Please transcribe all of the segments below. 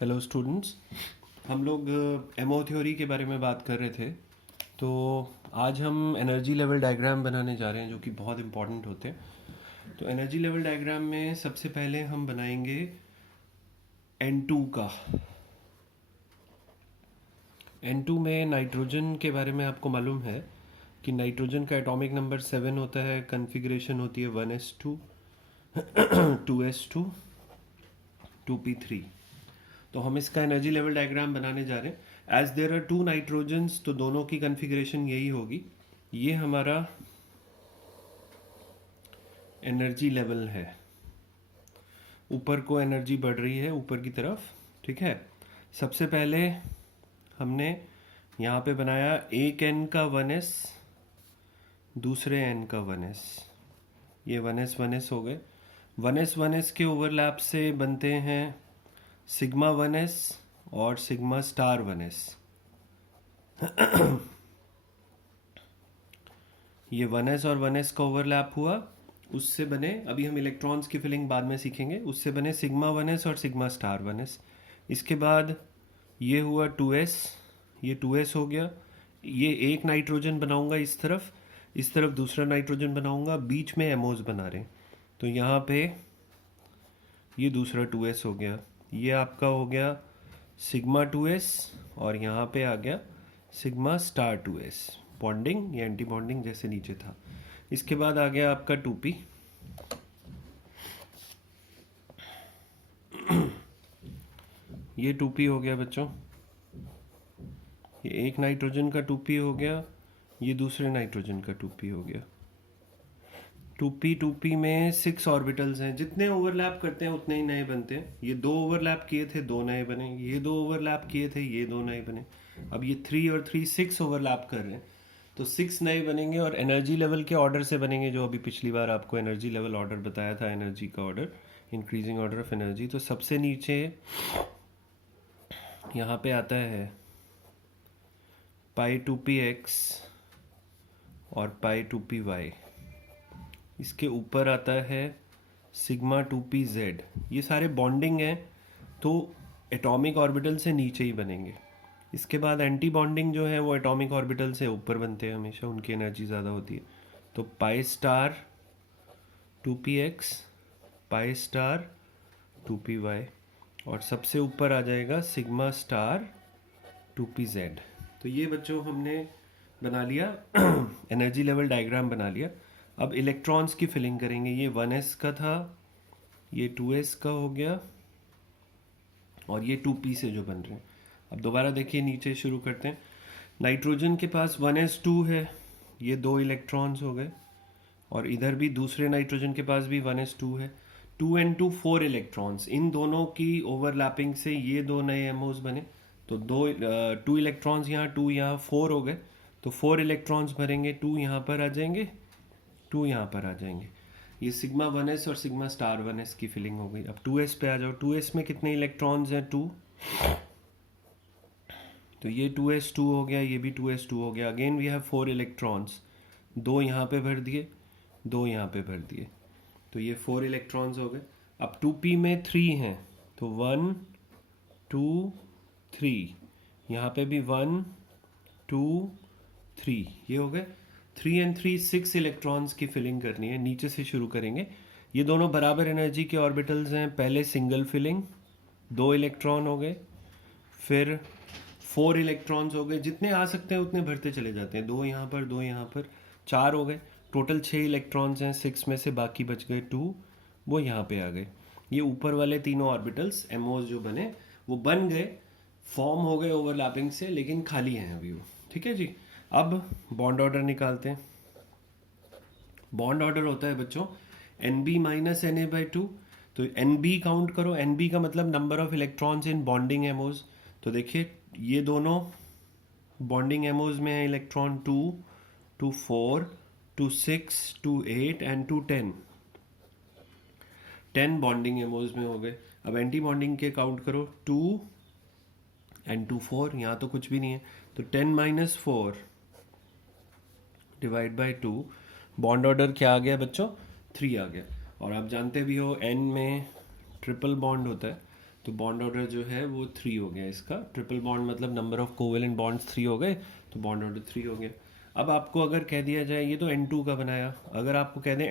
Hello students. हम लोग MO theory के बारे में बात कर रहे थे। तो आज हम एनर्जी लेवल डायग्राम बनाने जा रहे हैं जो कि बहुत इम्पॉर्टेंट होते हैं। तो एनर्जी लेवल डायग्राम में सबसे पहले हम बनाएंगे N2 का। N2 में नाइट्रोजन के बारे में आपको मालूम है कि नाइट्रोजन का एटॉमिक नंबर 7 होता है, कन्फिग्रेशन होती है 1s2 2s2 2p3। तो हम इसका एनर्जी लेवल डायग्राम बनाने जा रहे हैं। As there are two nitrogens तो दोनों की कन्फिग्रेशन यही होगी। ये हमारा एनर्जी लेवल है, ऊपर को एनर्जी बढ़ रही है ऊपर की तरफ। ठीक है, सबसे पहले हमने यहाँ पे बनाया एक n का 1s, दूसरे n का 1s। ये 1s 1s हो गए। 1s 1s के ओवरलैप से बनते हैं सिग्मा 1s और सिग्मा स्टार 1s। ये 1s और 1s का ओवरलैप हुआ, उससे बने, अभी हम इलेक्ट्रॉन्स की फिलिंग बाद में सीखेंगे, उससे बने सिग्मा 1s और सिग्मा स्टार 1s। इसके बाद ये हुआ 2s, ये 2s हो गया। ये एक नाइट्रोजन बनाऊंगा इस तरफ दूसरा नाइट्रोजन बनाऊंगा, बीच में एमोज बना रहे हैं। तो यहाँ पे ये दूसरा 2s हो गया, ये आपका हो गया सिग्मा 2s और यहाँ पे आ गया सिग्मा स्टार 2s। बॉन्डिंग या एंटी बॉन्डिंग जैसे नीचे था। इसके बाद आ गया आपका 2p। ये 2p हो गया बच्चों, ये एक नाइट्रोजन का 2p हो गया, ये दूसरे नाइट्रोजन का 2p हो गया। 2p में 6 ऑर्बिटल्स हैं, जितने ओवरलैप करते हैं उतने ही नए बनते हैं। ये दो ओवरलैप किए थे, दो नए बने। ये दो ओवरलैप किए थे, ये दो नए बने। अब ये 3 और 3 6 ओवरलैप कर रहे हैं, तो 6 नए बनेंगे और एनर्जी लेवल के ऑर्डर से बनेंगे, जो अभी पिछली बार आपको एनर्जी लेवल ऑर्डर बताया था, एनर्जी का order, increasing order of energy. तो सबसे नीचे यहाँ पे आता है पाई 2px और पाई 2py। इसके ऊपर आता है सिग्मा 2pz। ये सारे बॉन्डिंग हैं, तो एटॉमिक ऑर्बिटल से नीचे ही बनेंगे। इसके बाद एंटी बॉन्डिंग जो है वो एटॉमिक ऑर्बिटल से ऊपर बनते हैं हमेशा, उनकी एनर्जी ज़्यादा होती है। तो pi star 2px, pi star 2py, और सबसे ऊपर आ जाएगा सिग्मा स्टार 2pz। तो ये बच्चों हमने बना लिया एनर्जी लेवल डायग्राम बना लिया। अब इलेक्ट्रॉन्स की फिलिंग करेंगे। ये 1s का था, ये 2s का हो गया, और ये 2p से जो बन रहे हैं। अब दोबारा देखिए, नीचे शुरू करते हैं। नाइट्रोजन के पास 1s2 है, ये दो इलेक्ट्रॉन्स हो गए, और इधर भी दूसरे नाइट्रोजन के पास भी 1s2 है। 2n2 4 इलेक्ट्रॉन्स, इन दोनों की ओवरलैपिंग से ये दो नए एमओज बने। तो 2 इलेक्ट्रॉन्स यहाँ, 2 यहाँ, 4 हो गए। तो 4 इलेक्ट्रॉन्स भरेंगे, 2 यहाँ पर आ जाएंगे, 2 यहाँ पर आ जाएंगे। ये सिग्मा 1s और सिग्मा स्टार 1s की फिलिंग हो गई। अब 2s पे आ जाओ। 2s में कितने इलेक्ट्रॉन्स हैं? 2। तो ये 2s2 हो गया, ये भी 2s2 हो गया। अगेन वी हैव 4 इलेक्ट्रॉन्स, 2 यहाँ पे भर दिए, 2 यहाँ पे भर दिए। तो ये 4 इलेक्ट्रॉन्स हो गए। अब 2p में 3 हैं, तो 1 2 3, यहाँ पे भी 1 2 3, ये हो गए। 3 and 3 6 इलेक्ट्रॉन्स की फिलिंग करनी है। नीचे से शुरू करेंगे। ये दोनों बराबर एनर्जी के ऑर्बिटल्स हैं। पहले सिंगल फिलिंग, 2 इलेक्ट्रॉन हो गए, फिर 4 इलेक्ट्रॉन्स हो गए। जितने आ सकते हैं उतने भरते चले जाते हैं, 2 यहाँ पर, 2 यहाँ पर, 4 हो गए। टोटल 6 इलेक्ट्रॉन्स हैं, 6 में से बाकी बच गए 2, वो यहाँ पे आ गए। ये ऊपर वाले तीनों ऑर्बिटल्स एमओज जो बने वो बन गए, फॉर्म हो गए ओवरलैपिंग से, लेकिन खाली हैं अभी वो। ठीक है जी। अब बॉन्ड ऑर्डर निकालते हैं। बॉन्ड ऑर्डर होता है बच्चों NB माइनस Na/2। तो NB काउंट करो, NB का मतलब number of electrons in bonding MOs. तो देखिए, ये दोनों बॉन्डिंग एमोज में है इलेक्ट्रॉन 2 2 4 2 6 2 8 एंड 2 10। 10 बॉन्डिंग एमोज में हो गए। अब एंटी बॉन्डिंग के काउंट करो, 2 एंड 2 4, यहाँ तो कुछ भी नहीं है। तो 10 minus 4 divide by 2। Bond order क्या आ गया बच्चों? 3 आ गया। और आप जानते भी हो N में ट्रिपल बॉन्ड होता है, तो बॉन्ड ऑर्डर जो है वो 3 हो गया इसका। ट्रिपल बॉन्ड मतलब नंबर ऑफ कोवेलेंट बॉन्ड्स 3 हो गए, तो बॉन्ड ऑर्डर 3 हो गया। अब आपको अगर कह दिया जाए, ये तो N2 का बनाया, अगर आपको कह दें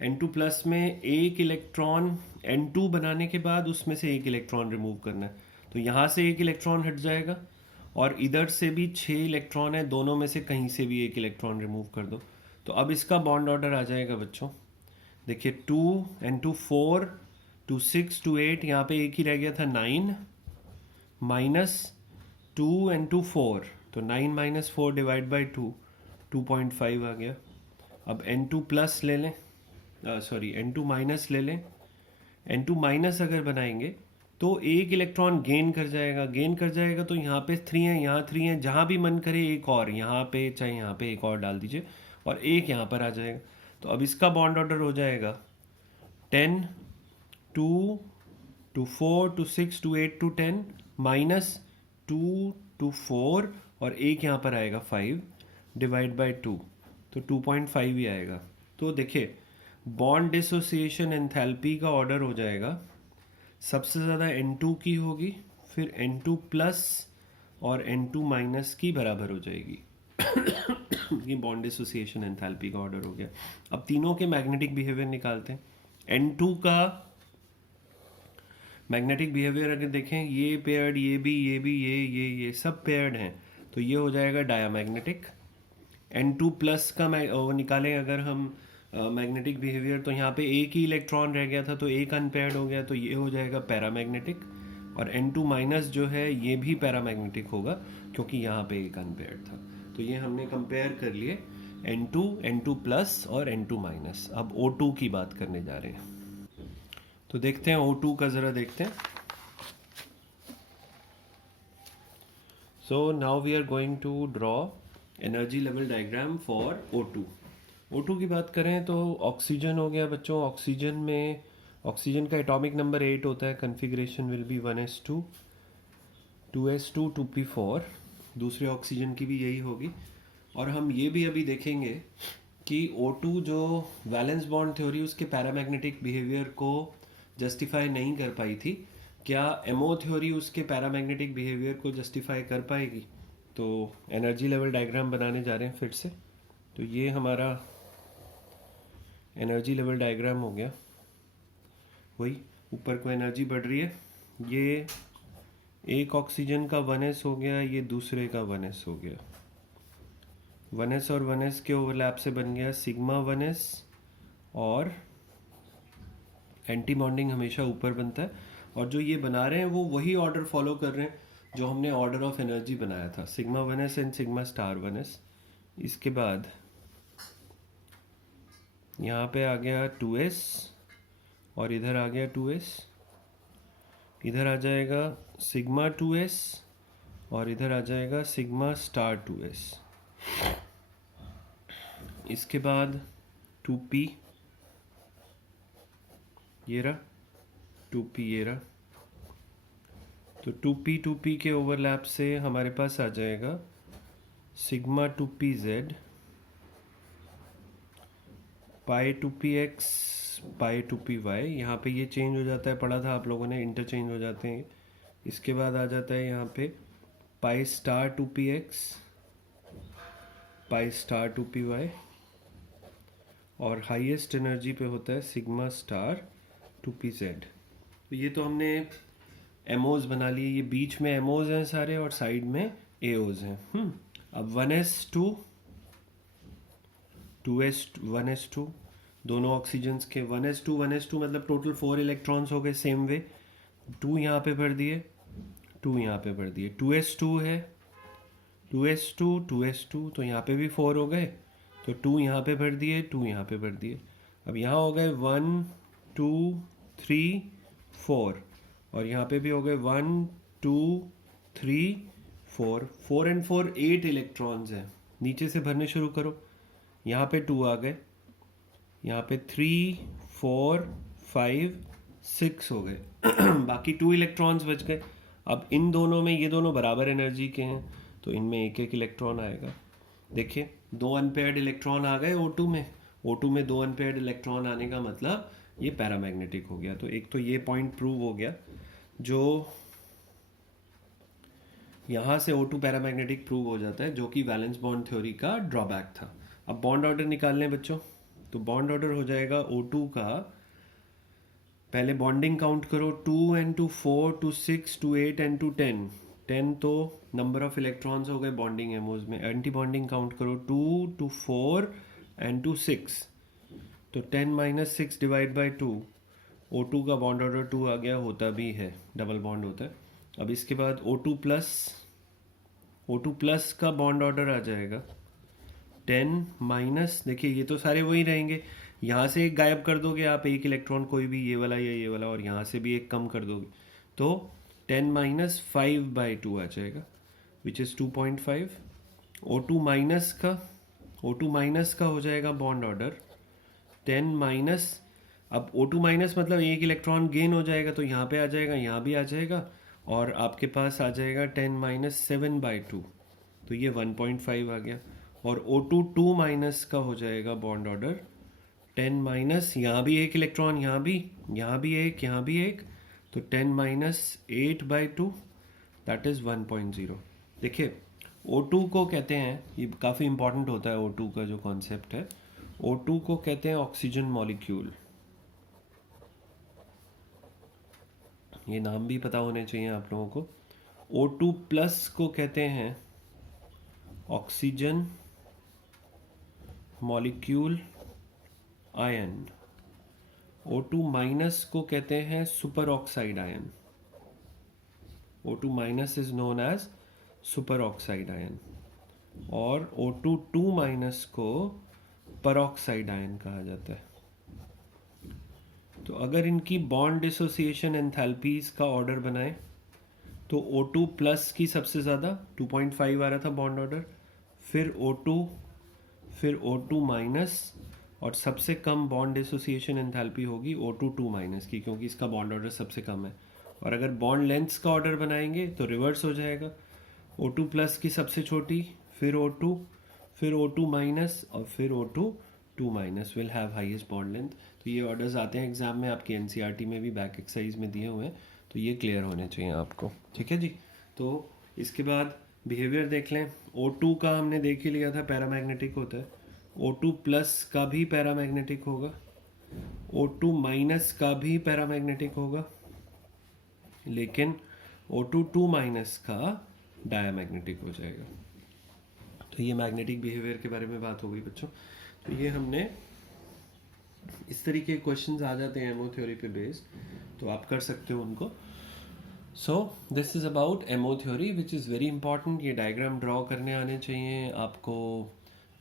N2 प्लस में एक इलेक्ट्रॉन N2 बनाने के बाद उसमें से एक इलेक्ट्रॉन रिमूव करना है, तो यहाँ से एक इलेक्ट्रॉन हट जाएगा और इधर से भी 6 इलेक्ट्रॉन है, दोनों में से कहीं से भी एक इलेक्ट्रॉन रिमूव कर दो। तो अब इसका बॉन्ड ऑर्डर आ जाएगा बच्चों, देखिए 2 N2 4 2 6 2 8, यहाँ पे एक ही रह गया था 9 माइनस 2 N2 4, तो 9 माइनस 4 डिवाइड बाई 2 2.5 आ गया। अब N2 प्लस ले लें, सॉरी N2 माइनस ले लें। N2 माइनस अगर बनाएंगे तो एक इलेक्ट्रॉन गेन कर जाएगा, तो यहाँ पे 3 है, यहाँ 3 है, जहाँ भी मन करे एक और यहाँ पे, चाहे यहाँ पे एक और डाल दीजिए और एक यहाँ पर आ जाएगा। तो अब इसका बॉन्ड ऑर्डर हो जाएगा 10 2 2 4 2 6 2 8 2 10 माइनस 2 2 4 और एक यहाँ पर आएगा 5 डिवाइड बाई 2, तो 2.5 ही आएगा। तो देखिए बॉन्ड डिसोसिएशन एंथैल्पी का ऑर्डर हो जाएगा, सबसे ज़्यादा N2 की होगी, फिर N2 प्लस और N2 माइनस की बराबर हो जाएगी। ये बॉन्ड डिसोसिएशन एंथैल्पी का ऑर्डर हो गया। अब तीनों के मैग्नेटिक बिहेवियर निकालते हैं। N2 का मैग्नेटिक बिहेवियर अगर देखें, ये पेयर्ड, ये भी, ये सब पेयर्ड हैं, तो ये हो जाएगा डायामैग्नेटिक। N2 प्लस का वो निकालें अगर हम मैग्नेटिक बिहेवियर, तो यहाँ पे एक ही इलेक्ट्रॉन रह गया था, तो एक अनपेयर्ड हो गया, तो ये हो जाएगा पैरामैग्नेटिक। और N2 माइनस जो है ये भी पैरामैग्नेटिक होगा, क्योंकि यहाँ पे एक अनपेयर्ड था। तो ये हमने कंपेयर कर लिए N2, N2 प्लस और N2 माइनस। अब O2 की बात करने जा रहे हैं, तो देखते हैं O2 का ज़रा देखते हैं। So now we are going to draw energy level diagram for O2। O2 की बात करें तो ऑक्सीजन हो गया बच्चों। ऑक्सीजन में ऑक्सीजन का एटॉमिक नंबर 8 होता है, configuration will be 1s2 2s2 2p4। दूसरे ऑक्सीजन की भी यही होगी। और हम ये भी अभी देखेंगे कि O2 जो वैलेंस बॉन्ड थ्योरी उसके पैरामैग्नेटिक बिहेवियर को जस्टिफाई नहीं कर पाई थी, क्या MO थ्योरी उसके पैरामैग्नेटिक बिहेवियर को जस्टिफाई कर पाएगी। तो एनर्जी लेवल डायग्राम बनाने जा रहे हैं फिर से। तो ये हमारा एनर्जी लेवल डायग्राम हो गया, वही ऊपर को एनर्जी बढ़ रही है। ये एक ऑक्सीजन का 1s हो गया, ये दूसरे का 1s हो गया। 1s और 1s के ओवरलैप से बन गया सिग्मा 1s, और एंटी बॉन्डिंग हमेशा ऊपर बनता है। और जो ये बना रहे हैं वो वही ऑर्डर फॉलो कर रहे हैं जो हमने ऑर्डर ऑफ एनर्जी बनाया था, sigma 1s and sigma star 1s। इसके बाद यहाँ पे आ गया 2s और इधर आ गया 2s, इधर आ जाएगा सिग्मा 2s और इधर आ जाएगा सिग्मा स्टार 2s। इसके बाद 2p, ये रहा 2p, ये रहा। तो 2p के ओवरलैप से हमारे पास आ जाएगा सिग्मा 2pz पाई 2px पाई 2py। यहाँ पे ये चेंज हो जाता है, पढ़ा था आप लोगों ने, इंटरचेंज हो जाते हैं। इसके बाद आ जाता है यहाँ पे pi star 2px pi star 2py, और हाईएस्ट एनर्जी पे होता है सिग्मा स्टार 2pz। तो ये तो हमने एमओज बना लिए, ये बीच में एमओज हैं सारे और साइड में एओज हैं। अब 1s2 1s2 दोनों ऑक्सीजन्स के 1s2 मतलब टोटल 4 इलेक्ट्रॉन्स हो गए। सेम वे 2 यहाँ पे भर दिए, 2 यहाँ पे भर दिए। 2s2 है, 2s2 तो यहाँ पे भी 4 हो गए, तो 2 यहाँ पे भर दिए, 2 यहाँ पे भर दिए। अब यहाँ हो गए 1 2 3 4, और यहाँ पे भी हो गए 1 2 3 4, 4 and 4 8 इलेक्ट्रॉन्स हैं। नीचे से भरने शुरू करो, यहाँ पे 2 आ गए, यहाँ पे 3 4 5 6 हो गए। बाकी 2 इलेक्ट्रॉन्स बच गए। अब इन दोनों में, ये दोनों बराबर एनर्जी के हैं, तो इनमें एक एक इलेक्ट्रॉन आएगा। देखिए 2 अनपेयर्ड इलेक्ट्रॉन आ गए O2 में। O2 में 2 अनपेयर्ड इलेक्ट्रॉन आने का मतलब ये पैरामैग्नेटिक हो गया। तो एक तो ये पॉइंट प्रूव हो गया, जो यहाँ से O2 पैरामैग्नेटिक प्रूव हो जाता है, जो कि वैलेंस बॉन्ड थ्योरी का ड्रॉबैक था। अब बॉन्ड ऑर्डर निकाल लें बच्चों। तो बॉन्ड ऑर्डर हो जाएगा O2 का, पहले बॉन्डिंग काउंट करो, 2n2 4 to 6 to 8 and to 10। 10 तो नंबर ऑफ इलेक्ट्रॉन्स हो गए बॉन्डिंग एमोज में। एंटी बॉन्डिंग काउंट करो, 2 to 4 and to 6, तो 10 - 6 डिवाइड बाई 2। O2 का बॉन्ड ऑर्डर 2 आ गया, होता भी है, डबल बॉन्ड होता है। अब इसके बाद O2 प्लस का बॉन्ड ऑर्डर आ जाएगा 10 माइनस, देखिए ये तो सारे वही रहेंगे, यहाँ से एक गायब कर दोगे आप, एक इलेक्ट्रॉन कोई भी, ये वाला या ये वाला, और यहाँ से भी एक कम कर दोगे, तो 10 - 5/2 आ जाएगा, विच इज़ 2.5। O2 माइनस का हो जाएगा बॉन्ड ऑर्डर 10 माइनस, अब O2 माइनस मतलब एक इलेक्ट्रॉन गेन हो जाएगा, तो यहाँ पे आ जाएगा, यहाँ भी आ जाएगा, और आपके पास आ जाएगा 10 - 7/2, तो ये 1.5 आ गया। और O2 2 माइनस का हो जाएगा बॉन्ड ऑर्डर 10 माइनस, यहाँ भी एक इलेक्ट्रॉन, यहाँ भी एक, यहाँ भी एक, तो 10 - 8/2, दैट इज़ 1.0। देखिए O2 को कहते हैं, ये काफ़ी इंपॉर्टेंट होता है O2 का जो कॉन्सेप्ट है, O2 को कहते हैं ऑक्सीजन मॉलिक्यूल। ये नाम भी पता होने चाहिए आप लोगों को। O2 प्लस को कहते हैं oxygen molecule ion. O2 minus को कहते हैं superoxide ion. O2 minus is known as superoxide ion, और O2 2 माइनस को परऑक्साइड आयन कहा जाता है। तो अगर इनकी बॉन्ड डिसोसिएशन एंथैल्पीज का ऑर्डर बनाए, तो O2 प्लस की सबसे ज़्यादा 2.5 आ रहा था बॉन्ड ऑर्डर, फिर O2 माइनस, और सबसे कम बॉन्ड डिसोसिएशन एंथैल्पी होगी O2 2 माइनस की, क्योंकि इसका बॉन्ड ऑर्डर सबसे कम है। और अगर बॉन्ड लेंथ्स का ऑर्डर बनाएंगे तो रिवर्स हो जाएगा, O2 प्लस की सबसे छोटी, फिर O2 माइनस, और फिर O2 2 minus will have highest bond length. तो ये ऑर्डर्स आते हैं एग्जाम में, आपकी एनसीईआरटी में भी बैक एक्सरसाइज में दिए हुए हैं, तो ये क्लियर होने चाहिए आपको, ठीक है जी। तो इसके बाद बिहेवियर देख लें। O2 का हमने देख ही लिया था, पैरामैग्नेटिक होता है। O2 प्लस का भी पैरामैग्नेटिक होगा, O2 माइनस का भी पैरामैग्नेटिक होगा, लेकिन O2 2 माइनस का डायामैग्नेटिक हो जाएगा। तो ये मैग्नेटिक बिहेवियर के बारे में बात हो गई बच्चों। तो ये हमने इस तरीके के क्वेश्चंस आ जाते हैं एमओ थ्योरी पे बेस्ड, तो आप कर सकते हो उनको। So this is about MO theory which is very important. ये डायग्राम ड्रॉ करने आने चाहिए आपको,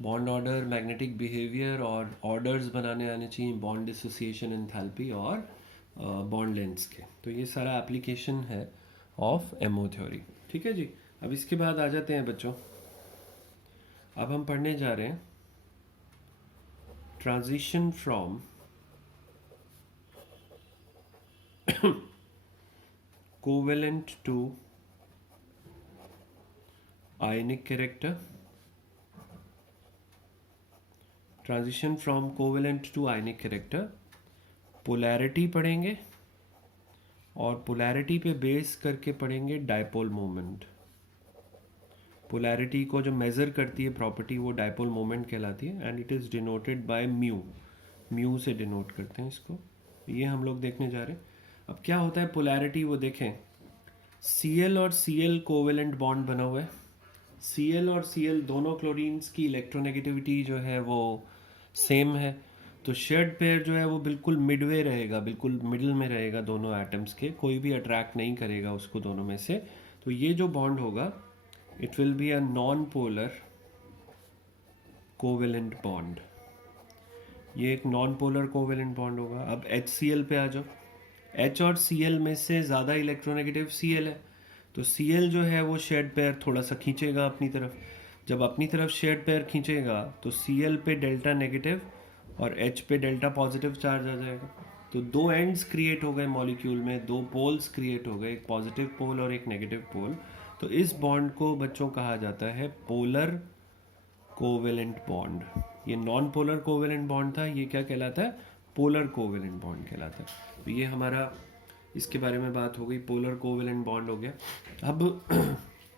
बॉन्ड ऑर्डर, मैग्नेटिक बिहेवियर और ऑर्डर्स बनाने आने चाहिए, बॉन्ड डिसोसिएशन एंथैल्पी और बॉन्ड लेंथ्स के। तो ये सारा एप्लीकेशन है ऑफ एमओ थ्योरी, ठीक है जी। अब इसके बाद आ जाते हैं बच्चों, अब हम पढ़ने जा रहे हैं transition from covalent to ionic character, transition from covalent to ionic character, polarity पढ़ेंगे, और पोलैरिटी पे बेस करके पढ़ेंगे डायपोल मोमेंट। पोलैरिटी को जो मेज़र करती है प्रॉपर्टी, वो डायपोल मोमेंट कहलाती है, and it is denoted by mu से डिनोट करते हैं इसको। ये हम लोग देखने जा रहे हैं। अब क्या होता है पोलैरिटी, वो देखें, Cl और Cl कोवेलेंट बॉन्ड बना हुआ है। Cl और Cl दोनों क्लोरीन्स की इलेक्ट्रोनेगेटिविटी जो है वो सेम है, तो शेयर्ड पेयर जो है वो बिल्कुल मिडवे रहेगा, बिल्कुल मिडिल में रहेगा दोनों एटम्स के, कोई भी अट्रैक्ट नहीं करेगा उसको दोनों में से। तो ये जो बॉन्ड होगा, it will be a non polar covalent bond. ये एक नॉन पोलर कोवेलेंट बॉन्ड होगा। अब HCl पे आ जाओ, H और Cl में से ज़्यादा इलेक्ट्रोनेगेटिव Cl है, तो Cl जो है वो शेयर्ड पेयर थोड़ा सा खींचेगा अपनी तरफ। जब अपनी तरफ शेयर्ड पेयर खींचेगा तो Cl पे डेल्टा नेगेटिव और H पे डेल्टा पॉजिटिव चार्ज आ जाएगा। तो दो एंड्स क्रिएट हो गए मॉलिक्यूल में, दो पोल्स क्रिएट हो गए, एक पॉजिटिव पोल और एक नेगेटिव पोल। तो इस बॉन्ड को बच्चों कहा जाता है पोलर कोवेलेंट बॉन्ड। ये नॉन पोलर कोवेलेंट बॉन्ड था, ये क्या कहलाता है, पोलर कोवेलेंट बॉन्ड कहलाता है। तो ये हमारा इसके बारे में बात हो गई, पोलर कोवेलेंट बॉन्ड हो गया। अब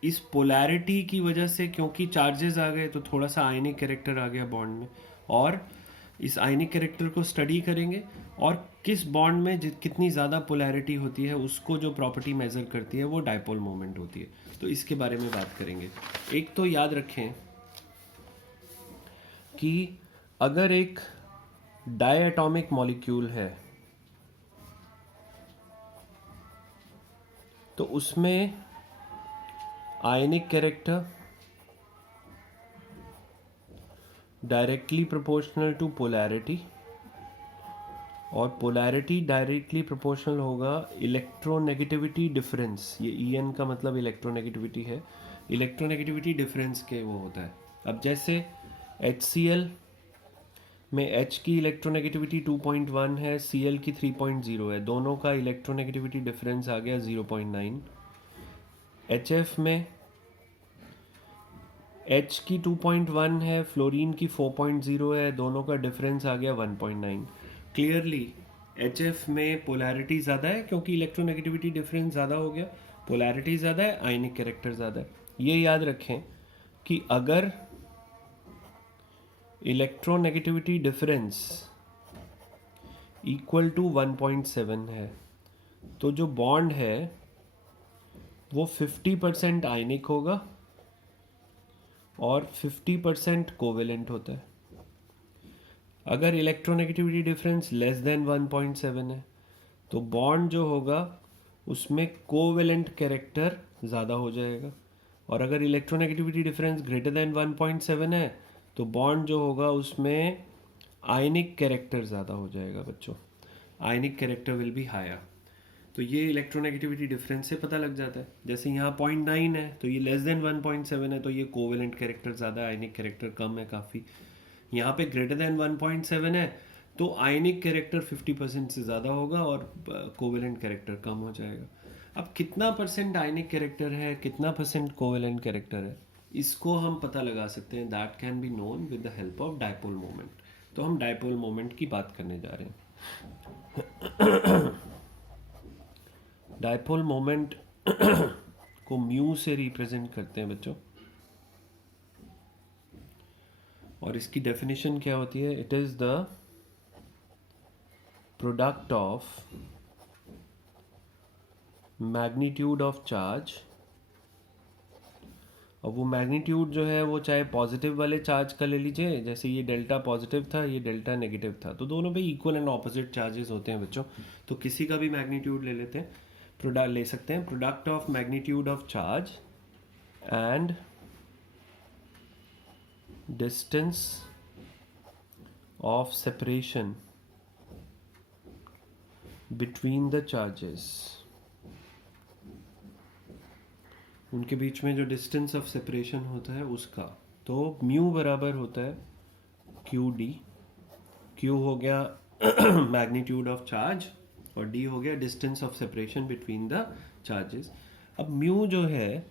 इस पोलैरिटी की वजह से क्योंकि चार्जेस आ गए तो थोड़ा सा आयनिक कैरेक्टर आ गया बॉन्ड में, और इस आयनिक कैरेक्टर को स्टडी करेंगे और किस बॉन्ड में कितनी ज़्यादा पोलैरिटी होती है उसको जो प्रॉपर्टी मेजर करती है वो डायपोल मोमेंट होती है। तो इसके बारे में बात करेंगे। एक तो याद रखें कि अगर एक डायएटॉमिक मॉलिक्यूल है तो उसमें ionic character directly proportional to polarity, और पोलैरिटी डायरेक्टली प्रोपोर्शनल होगा इलेक्ट्रोनेगेटिविटी डिफरेंस। ये EN का मतलब इलेक्ट्रोनेगेटिविटी है, इलेक्ट्रोनेगेटिविटी डिफरेंस के वो होता है। अब जैसे HCl में H की इलेक्ट्रोनेगेटिविटी 2.1 है, Cl की 3.0 है, दोनों का इलेक्ट्रोनेगेटिविटी डिफरेंस आ गया 0.9। HF में H की 2.1 है, फ्लोरीन की 4.0 है, दोनों का डिफरेंस आ गया 1.9। क्लियरली HF में पोलैरिटी ज़्यादा है क्योंकि इलेक्ट्रोनेगेटिविटी डिफरेंस ज़्यादा हो गया, पोलैरिटी ज़्यादा है, आयनिक कैरेक्टर ज़्यादा है। ये याद रखें कि अगर इलेक्ट्रोनेगेटिविटी डिफरेंस इक्वल टू 1.7 है तो जो बॉन्ड है वो 50% आयनिक होगा और 50% कोवेलेंट होता है। अगर इलेक्ट्रोनेगेटिविटी डिफरेंस लेस देन 1.7 है तो बॉन्ड जो होगा उसमें कोवेलेंट कैरेक्टर ज़्यादा हो जाएगा, और अगर इलेक्ट्रोनेगेटिविटी डिफरेंस ग्रेटर देन 1.7 है तो बॉन्ड जो होगा उसमें आयनिक कैरेक्टर ज़्यादा हो जाएगा बच्चों, ionic character will be higher. तो ये इलेक्ट्रोनेगेटिविटी डिफरेंस से पता लग जाता है। जैसे यहाँ 0.9 है तो ये लेस देन 1.7 है तो ये कोवेलेंट कैरेक्टर ज़्यादा, आयनिक कैरेक्टर कम है काफ़ी। यहाँ पे ग्रेटर देन 1.7 है तो आयनिक कैरेक्टर 50% से ज़्यादा होगा और कोवेलेंट कैरेक्टर कम हो जाएगा। अब कितना परसेंट आयनिक कैरेक्टर है, कितना परसेंट कोवेलेंट कैरेक्टर है, इसको हम पता लगा सकते हैं। That can be known with the help of dipole moment. तो हम डायपोल मोमेंट की बात करने जा रहे हैं। डायपोल मोमेंट को म्यू से रिप्रेजेंट करते हैं बच्चों, और इसकी डेफिनेशन क्या होती है? It is the product of magnitude of charge. और वो मैग्नीट्यूड जो है वो चाहे पॉजिटिव वाले चार्ज का ले लीजिए, जैसे ये डेल्टा पॉजिटिव था, ये डेल्टा नेगेटिव था, तो दोनों पे इक्वल एंड ऑपोजिट चार्जेस होते हैं बच्चों। तो किसी का भी मैग्नीट्यूड ले लेते हैं, प्रोडक्ट ले सकते हैं, product of magnitude of charge and distance of separation between the charges. उनके बीच में जो डिस्टेंस ऑफ सेपरेशन होता है उसका। तो म्यू बराबर होता है QD। Q हो गया मैग्नीट्यूड ऑफ चार्ज और D हो गया distance of separation between the charges. अब म्यू जो है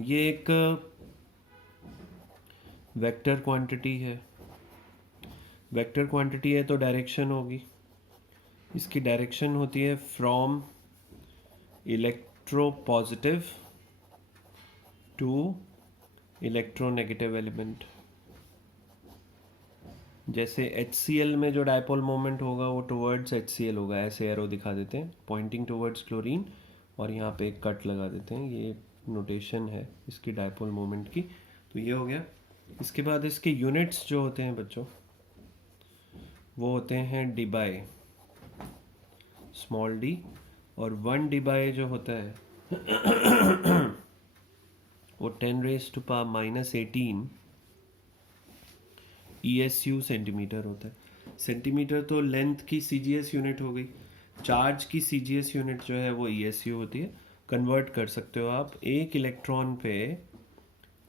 ये एक वेक्टर क्वांटिटी है। वेक्टर क्वांटिटी है तो डायरेक्शन होगी, इसकी डायरेक्शन होती है from electropositive to electronegative element. जैसे HCl में जो डायपोल मोमेंट होगा वो टुवर्ड्स HCl होगा, ऐसे एरो दिखा देते हैं पॉइंटिंग टुवर्ड्स क्लोरीन, और यहाँ पे एक कट लगा देते हैं, ये नोटेशन है इसकी डायपोल मोमेंट की। तो ये हो गया। इसके बाद इसके यूनिट्स जो होते हैं बच्चों वो होते हैं डिबाई, स्मॉल d, और 1 डिबाई जो होता है वो 10⁻⁻18 ESU सेंटीमीटर होता है। सेंटीमीटर तो लेंथ की CGS यूनिट हो गई, चार्ज की CGS यूनिट जो है वो ESU होती है। कन्वर्ट कर सकते हो आप, एक इलेक्ट्रॉन पे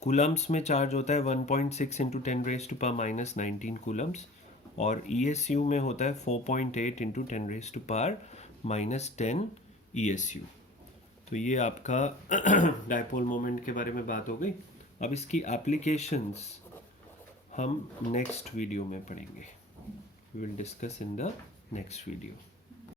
कूलम्स में चार्ज होता है 1.6 इंटू 10⁻⁻19 कूलम्स, और ESU में होता है 4.8 इंटू 10⁻⁻10 ESU। तो ये आपका डायपोल मोमेंट के बारे में बात हो गई। अब इसकी एप्लीकेशंस हम नेक्स्ट वीडियो में पढ़ेंगे। we will discuss in the next video.